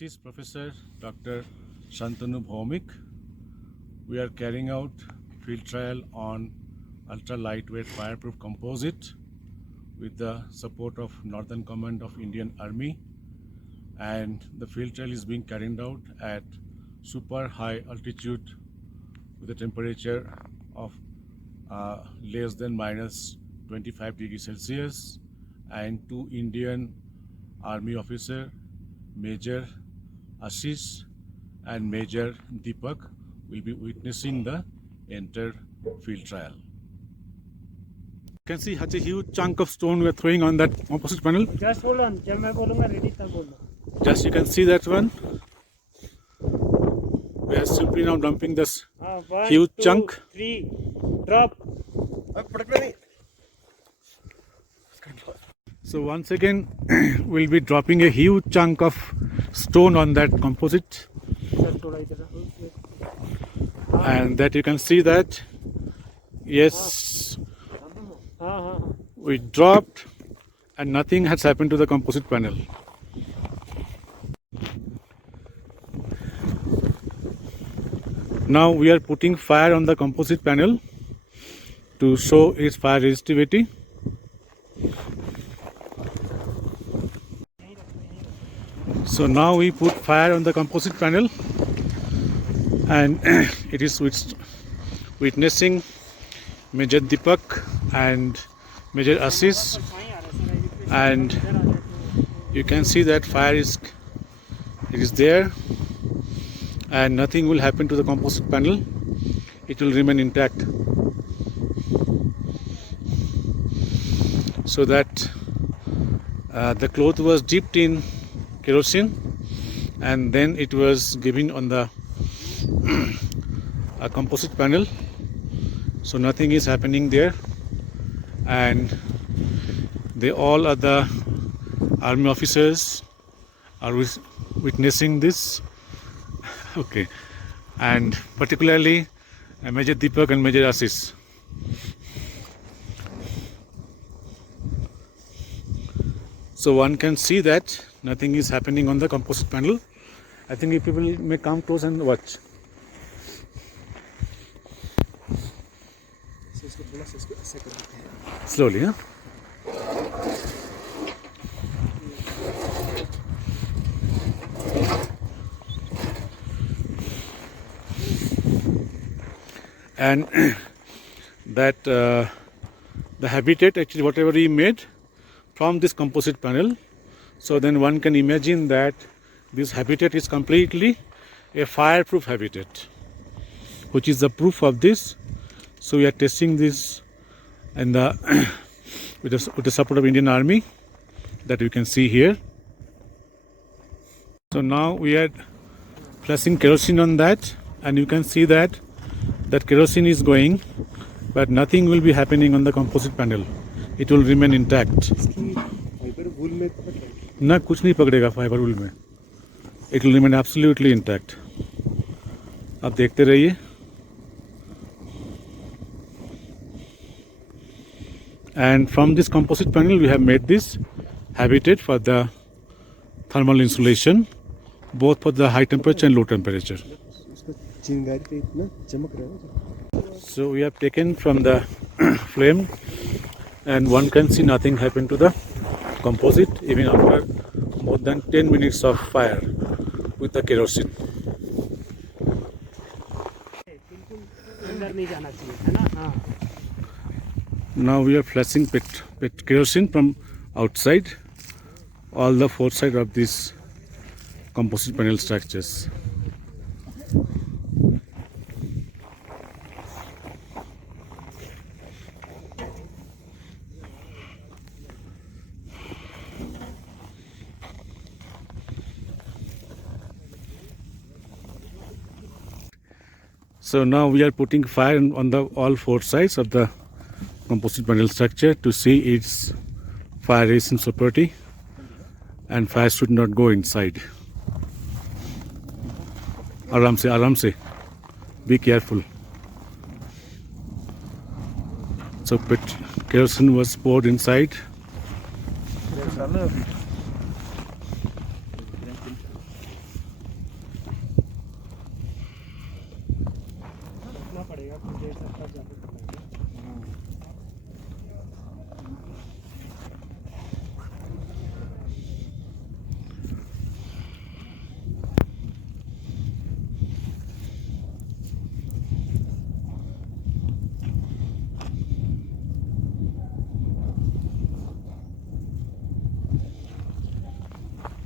This is Professor Dr. Shantanu Bhowmik. We are carrying out field trial on ultra lightweight fireproof composite with the support of Northern Command of Indian Army, and the field trial is being carried out at super high altitude with a temperature of less than minus 25 degrees Celsius, and two Indian Army officer, Major Ashish and Major Deepak, will be witnessing the entire field trial. You can see such a huge chunk of stone we are throwing on that composite panel. Just hold on, जब मैं बोलूँगा ready तब बोलना. Just you can see that one. We are simply now dumping this huge chunk. 3, drop. So once again, we'll be dropping a huge chunk of stone on that composite, and that you can see that, yes, we dropped and nothing has happened to the composite panel. Now we are putting fire on the composite panel to show its fire resistivity. So now we put fire on the composite panel, and it is witnessing Major Deepak and Major Ashish, and you can see that fire is there, and nothing will happen to the composite panel. It will remain intact. So that the cloth was dipped in kerosene, and then it was given on the composite panel, so nothing is happening there, and all other army officers are witnessing this. Okay, and particularly Major Deepak and Major Ashish. So one can see that nothing is happening on the composite panel. I think if people may come close and watch. Slowly, huh? And that the habitat, actually whatever he made from this composite panel, so then one can imagine that this habitat is completely a fireproof habitat, which is the proof of this. So we are testing this and with the support of Indian Army, that you can see here. So now we are flashing kerosene on that, and you can see that kerosene is going, but nothing will be happening on the composite panel. It will remain intact. ना कुछ नहीं पकड़ेगा fibre वूल में. It will remain absolutely intact. आप देखते रहिए. And from this composite panel we have made this habitat for the thermal insulation, both for the high temperature and low temperature. So we have taken from the flame, and one can see nothing happened to the composite even after more than 10 minutes of fire with the kerosene. Now we are flashing pet kerosene from outside all the four sides of these composite panel structures. So now we are putting fire on all four sides of the composite panel structure to see its fire resistance property, and fire should not go inside. Aram se, be careful. So kerosene was poured inside. पड़ेगा कुछ देर तक तब जाके करेंगे।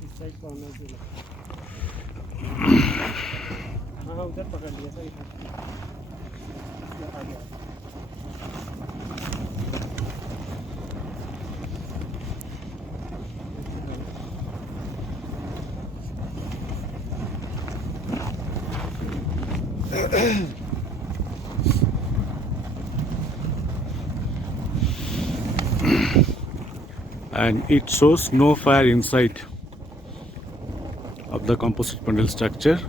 इस side corner से हाँ हाँ उधर पकड़ लिया सर इधर आ गया। And it shows no fire inside of the composite panel structure,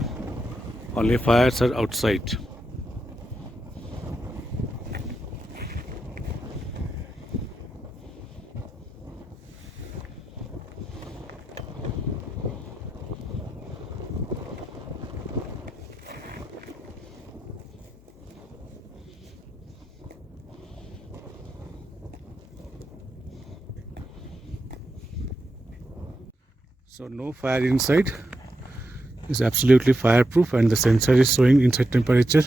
only fires are outside. So no fire inside, is absolutely fireproof, and the sensor is showing inside temperature.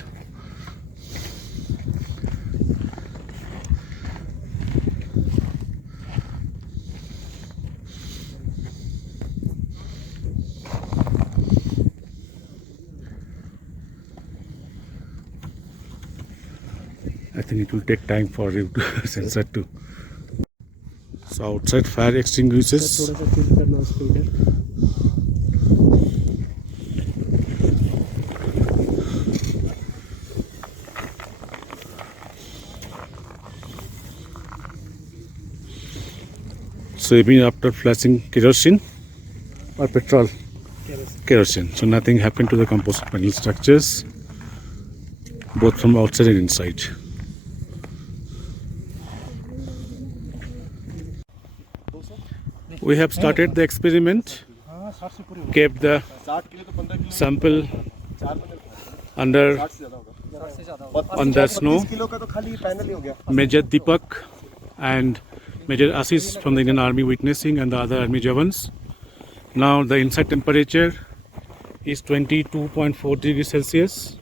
I think it will take time for you to sensor to. So outside fire extinguishers. थोड़ा सा feel करना उसको इधर। So even after flashing kerosene or petrol? Kerosene. So nothing happened to the composite panel structures, both from outside and inside. We have started the experiment, kept the sample under on the snow. Major Deepak and Major Ashish from the Indian Army witnessing, and the other Army Jawans. Now the inside temperature is 22.4 degrees Celsius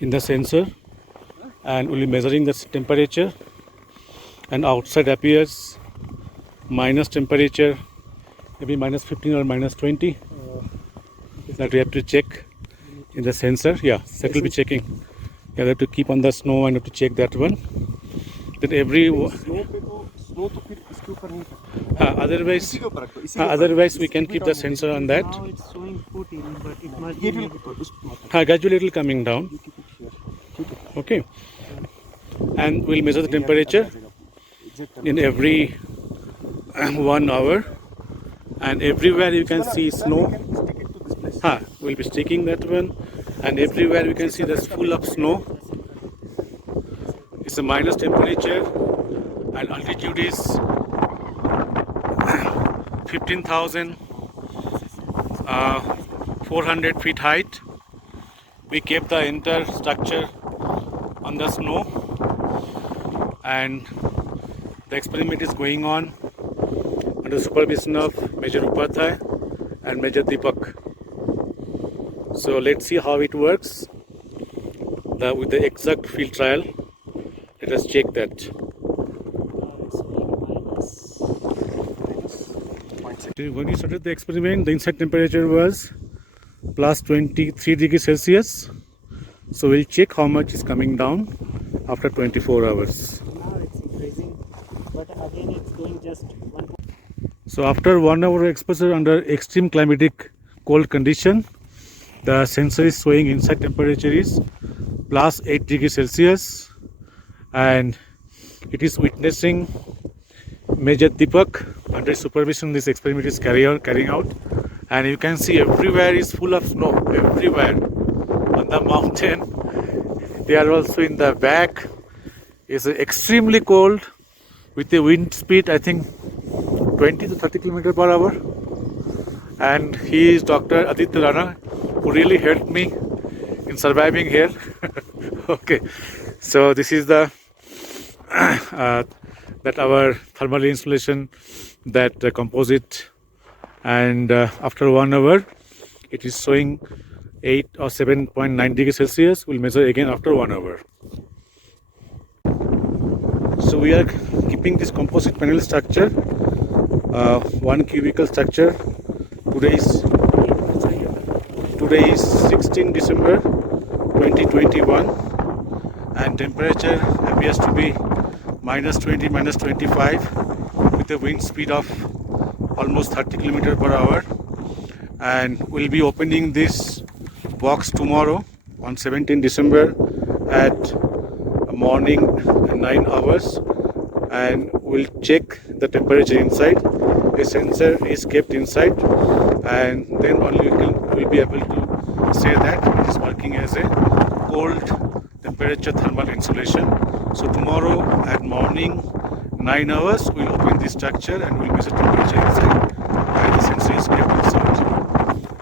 in the sensor, and we'll be measuring the temperature, and outside appears minus temperature, maybe minus 15 or minus 20. That we have to check in the sensor. Yeah, that will be checking. You have to keep on the snow and have to check that one. Then otherwise we can keep the sensor on that. Now it's showing 14, but it must be Gradually it will coming down. Okay, and we'll measure the temperature in every 1 hour, and everywhere you can see snow. We'll be sticking that one, and everywhere you can see there's full of snow. It's a minus temperature, and altitude is 15,400 feet height. We kept the entire structure on the snow, and the experiment is going on under supervision of Major Upadhyay and Major Deepak. So let's see how it works with the exact field trial. Let us check that. When we started the experiment, the inside temperature was plus 23 degrees Celsius. So we'll check how much is coming down after 24 hours. now it's increasing, but again it's going just 1. So after 1 hour exposure under extreme climatic cold condition, the sensor is showing inside temperature is plus 8 degrees Celsius, and it is witnessing Major Deepak under supervision. This experiment is carrying out, and you can see everywhere is full of snow, everywhere on the mountain. They are also in the back. It's extremely cold with a wind speed, I think 20 to 30 km per hour. And he is Dr. Aditya Rana, who really helped me in and surviving here. Okay, so this is the that our thermal insulation, that composite, and after 1 hour it is showing 8 or 7.9 degrees Celsius. We'll measure again after 1 hour. So we are keeping this composite panel structure, one cubicle structure. Today is 16 December 2021, and temperature appears to be -20, -25, with a wind speed of almost 30 km/h. And we'll be opening this box tomorrow on 17 December at morning 9 hours, and we'll check the temperature inside. A sensor is kept inside, and then only we'll be able to say that it is working as a cold temperature thermal insulation. So tomorrow at morning 9 hours we'll open this structure and we'll measure temperature inside, and the sensor is kept inside.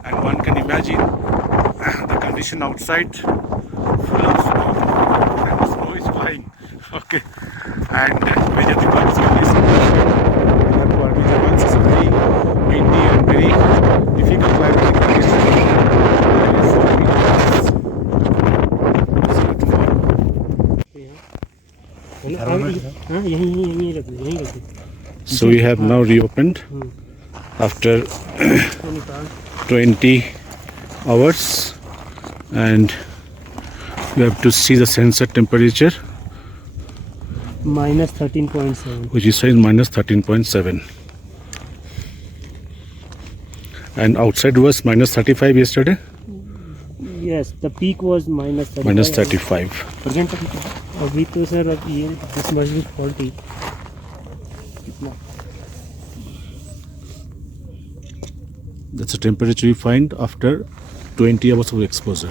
And one can imagine the condition outside, full of snow, and the snow is flying. Okay, and major difference is very windy and very difficult climatic condition. So we have now reopened after 20 hours, and you have to see the sensor temperature, -13.7, which is saying -13.7, and outside was -35 yesterday. yes, the peak was -35. -35. Present अभी तो sir अब ये this must be faulty. That's the temperature we find after 20 hours of exposure.